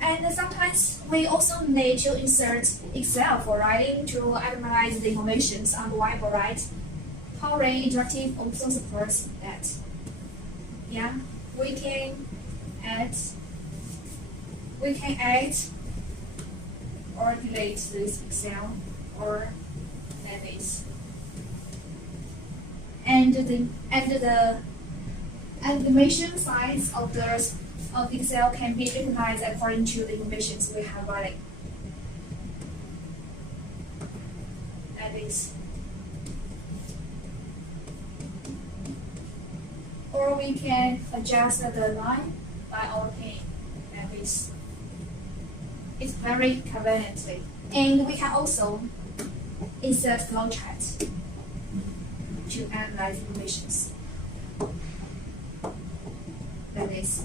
And sometimes we also need to insert Excel for writing to analyze the informations on the whiteboard, right? Horion Interactive also supports that. Yeah, we can add or delete this Excel or database. And the animation size of the Excel can be recognized according to the information we have writing. That is. Or we can adjust the line by our pen. That is. It's very conveniently. And we can also insert flowchats to analyze information. That is.